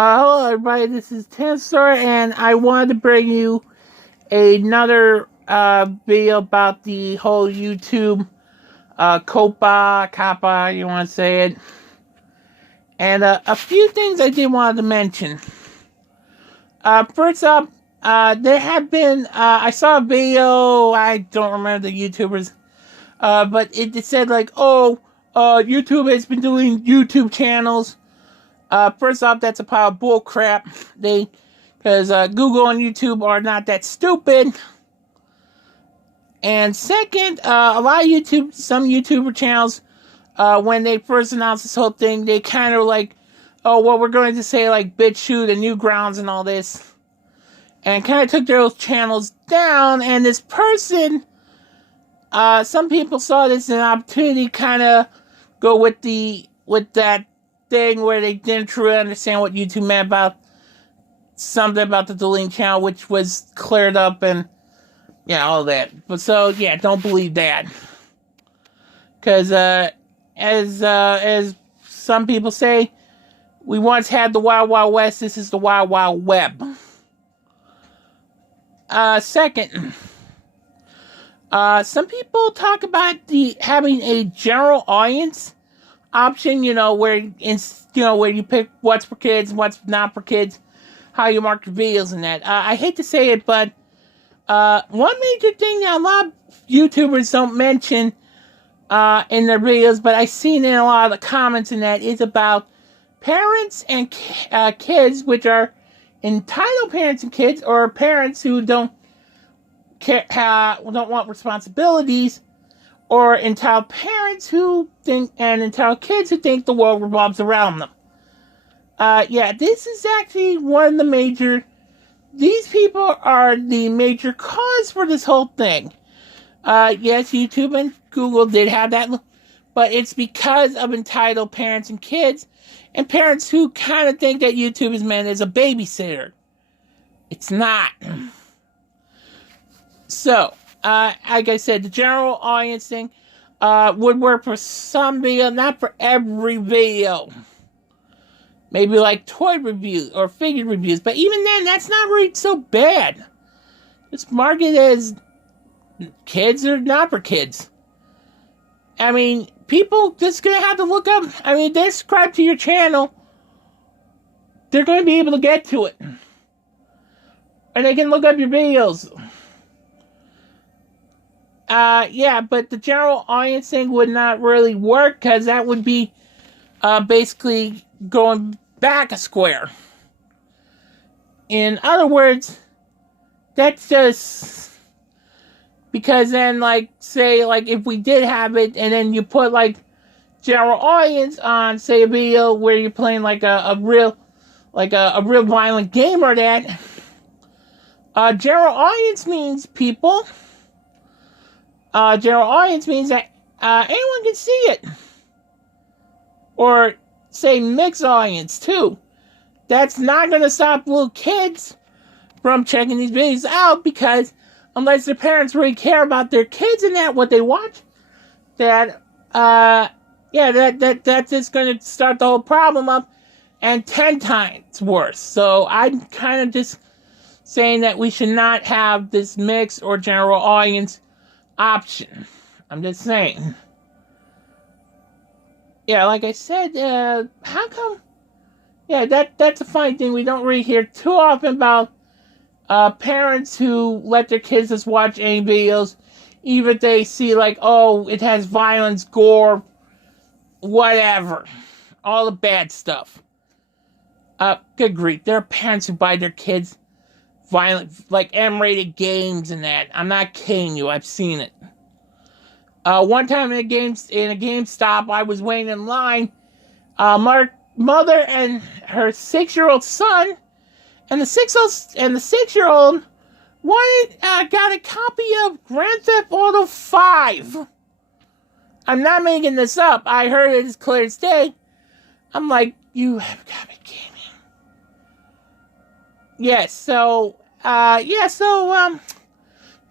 Hello everybody, this is Tensor, and I wanted to bring you another video about the whole YouTube COPPA, you want to say it, and a few things I did want to mention. First up, there have been, I saw a video, I don't remember the YouTubers, but it said like, YouTube has been doing YouTube channels. First off, that's a pile of bull crap. Because Google and YouTube are not that stupid. And second, a lot of some YouTuber channels, when they first announced this whole thing, they kind of like, we're going to say like BitChute and Newgrounds and all this. And kind of took those channels down. And this person, some people saw this as an opportunity to kind of go with that thing where they didn't truly understand what YouTube meant about something about the deleting channel, which was cleared up and all that. But so don't believe that, because as some people say, we once had the Wild Wild West. This is the Wild Wild Web. Second, some people talk about having a general audience option, where you pick what's for kids and what's not for kids, how you mark your videos and that. I hate to say it, but one major thing that a lot of YouTubers don't mention in their videos, but I've seen in a lot of the comments in that, is about parents and kids, which are entitled parents and kids, or parents who don't want responsibilities, or entitled parents who think, and entitled kids who think the world revolves around them. This is actually one of the major, these people are the major cause for this whole thing. Yes, YouTube and Google did have that, but it's because of entitled parents and kids, and parents who kind of think that YouTube is meant as a babysitter. It's not. So, like I said, the general audience thing would work for some video, not for every video. Maybe like toy reviews or figure reviews, but even then, that's not really so bad. It's marketed as kids or not for kids. I mean, people just gonna have to look up. I mean, they subscribe to your channel, they're going to be able to get to it, and they can look up your videos. But the general audience thing would not really work, because that would be basically going back a square. In other words, that's just because then, like, say, like, if we did have it, and then you put, like, general audience on, say, a video where you're playing, like, a real violent game or that, general audience means people. General audience means that anyone can see it. Or, say, mixed audience, too. That's not going to stop little kids from checking these videos out, because unless their parents really care about their kids and what they watch, that's just going to start the whole problem up, and 10 times worse. So I'm kind of just saying that we should not have this mixed or general audience option. I'm just saying. Like I said, how come? That's a funny thing. We don't really hear too often about parents who let their kids just watch any videos, even if they see, like, it has violence, gore, whatever, all the bad stuff. Good grief, there are parents who buy their kids violent, like M-rated games and that. I'm not kidding you. I've seen it. One time in a GameStop, I was waiting in line. My mother and her 6-year-old son, and the 6-year-old got a copy of Grand Theft Auto 5. I'm not making this up. I heard it as clear as day. I'm like, you have got to be kidding me.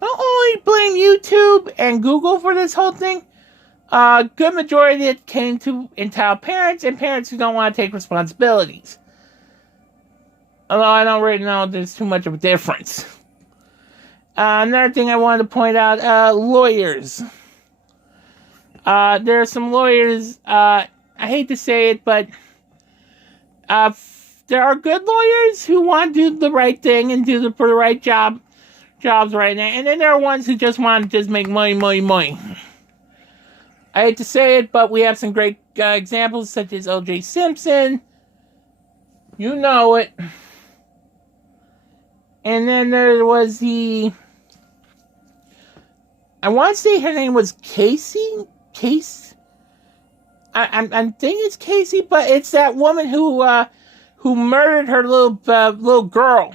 Don't only blame YouTube and Google for this whole thing. Good majority of it came to entitled parents and parents who don't want to take responsibilities. Although I don't really know if there's too much of a difference. Another thing I wanted to point out, lawyers. There are some lawyers, I hate to say it, but there are good lawyers who want to do the right thing and do the right jobs right now. And then there are ones who just want to just make money, money, money. I hate to say it, but we have some great examples such as O.J. Simpson. You know it. And then there was I want to say her name was Casey. I'm thinking it's Casey, but it's that woman who murdered her little girl,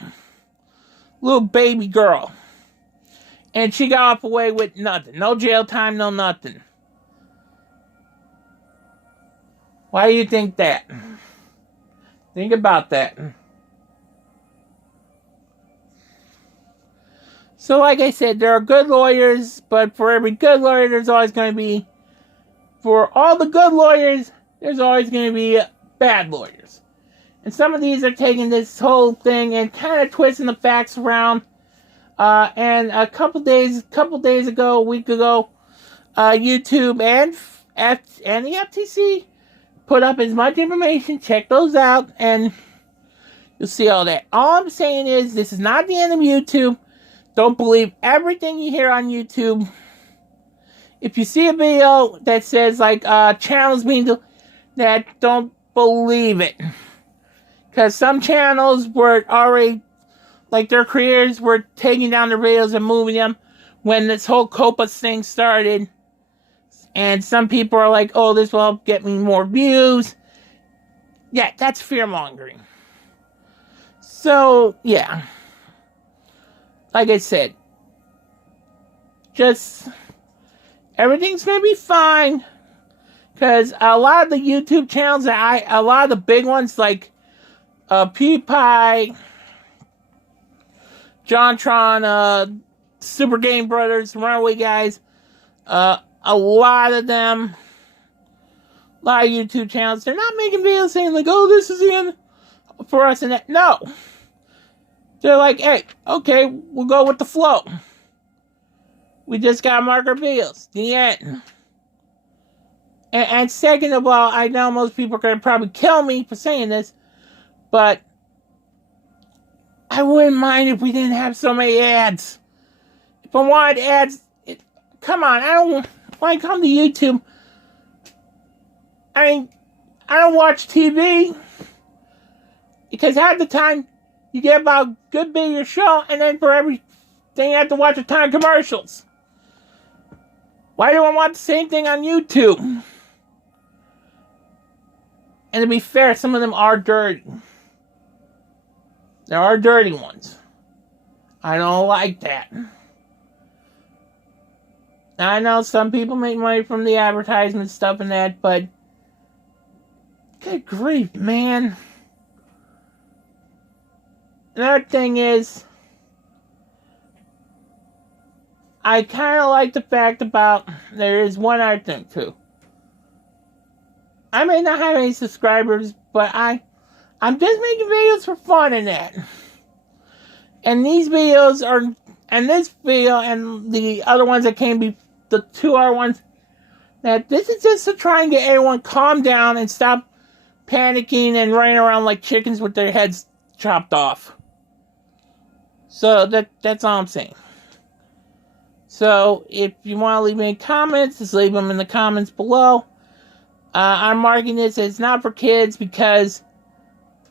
little baby girl, and she got off away with nothing, no jail time, no nothing. Why do you think that? Think about that. So, like I said, there are good lawyers, but for every good lawyer, there's always going to be, for all the good lawyers, there's always going to be bad lawyers. And some of these are taking this whole thing and kind of twisting the facts around. And a couple days ago, a week ago, YouTube and the FTC put up as much information. Check those out, and you'll see all that. All I'm saying is, this is not the end of YouTube. Don't believe everything you hear on YouTube. If you see a video that says, like, channels being that, don't believe it. Because some channels were already, like, their creators were taking down their videos and moving them when this whole COPPA thing started. And some people are like, oh, this will help get me more views. Yeah, that's fear-mongering. So, yeah. Like I said, just everything's going to be fine. Because a lot of the YouTube channels, a lot of the big ones like PewDiePie, JonTron, Super Game Brothers, Runaway Guys, a lot of them, a lot of YouTube channels, they're not making videos saying like, oh, this is the end for us and that. No. They're like, hey, okay, we'll go with the flow. We just gotta mark our videos. The end. And second of all, I know most people are gonna probably kill me for saying this, but I wouldn't mind if we didn't have so many ads. If I wanted ads, come on, I don't want to come to YouTube. I mean, I don't watch TV because half the time you get about a good bit of your show, and then for everything you have to watch a ton of commercials. Why do I want the same thing on YouTube? And to be fair, some of them are dirty. There are dirty ones. I don't like that. I know some people make money from the advertisement stuff and that, but good grief, man. Another thing is, I kind of like the fact about, there is one other thing too. I may not have any subscribers, but I'm just making videos for fun and that. And these videos are, and this video and the other ones that came before, the 2 other ones, that this is just to try and get everyone calm down and stop panicking and running around like chickens with their heads chopped off. So that's all I'm saying. So if you want to leave any comments, just leave them in the comments below. I'm marking this as not for kids because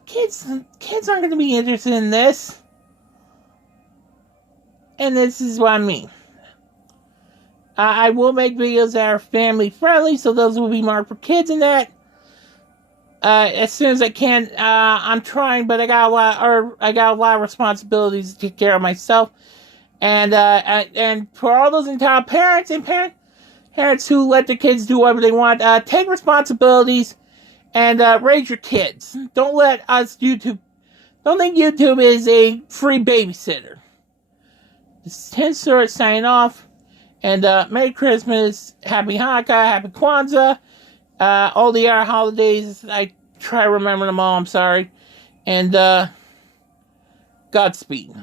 kids aren't going to be interested in this. And this is what I mean. I will make videos that are family friendly, so those will be marked for kids and that. As soon as I can, I'm trying, but I got a lot of responsibilities to take care of myself, and for all those entitled parents and parents who let their kids do whatever they want, take responsibilities and raise your kids. Don't let us don't think YouTube is a free babysitter. This is Tin Sword signing off, and Merry Christmas, Happy Hanukkah, Happy Kwanzaa. All the other holidays, I try to remember them all, I'm sorry. And, Godspeed.